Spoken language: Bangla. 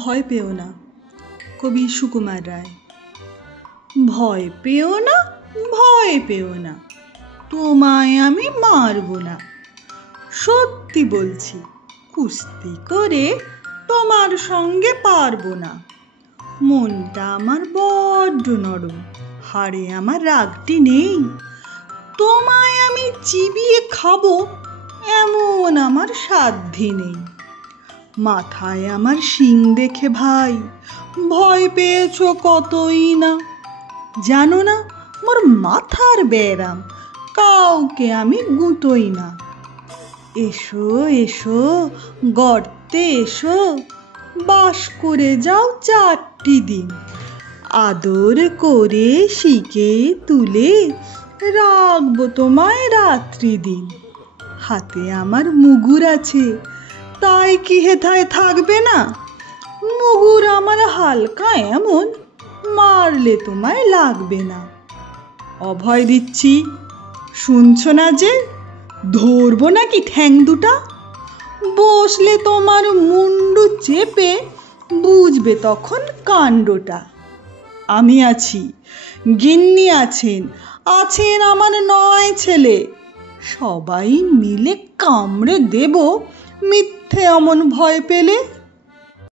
ভয় পেও না। কবি সুকুমার রায়। ভয় পেও না, ভয় পেও না, তোমায় আমি মারব না। সত্যি বলছি, কুস্তি করে তোমার সঙ্গে পারবো না। মনটা আমার বড্ড নরম, হাড়ে আমার রাগটি নেই। তোমায় আমি চিবিয়ে খাবো এমন আমার সাধ্যি নেই। মাথায় আমার শিং দেখে ভাই ভয় পেয়েছ কতই না। জানো না মোর মাথার ব্যারাম, কাউকে আমি গুঁতোই না। এসো এসো গর্তে এসো, বাস করে যাও 4টি দিন। আদর করে শিকে তুলে রাখবো তোমায় রাত্রি দিন। হাতে আমার মুগুর আছে, তাই কি হেথায় থাকবে না? মুগুর আমার হালকা এমন, মারলে তোমায় লাগবে না। অভয় দিচ্ছি, শুনছো না যে? ধরবো নাকি ঠ্যাং দুটা? বসলে তোমার মুন্ডু চেপে বুঝবে তখন কাণ্ডটা। আমি আছি, গিন্নি আছেন, আছেন আমার 9 ছেলে। সবাই মিলে কামড়ে দেব মিথ্যে অমন ভয় পেলে।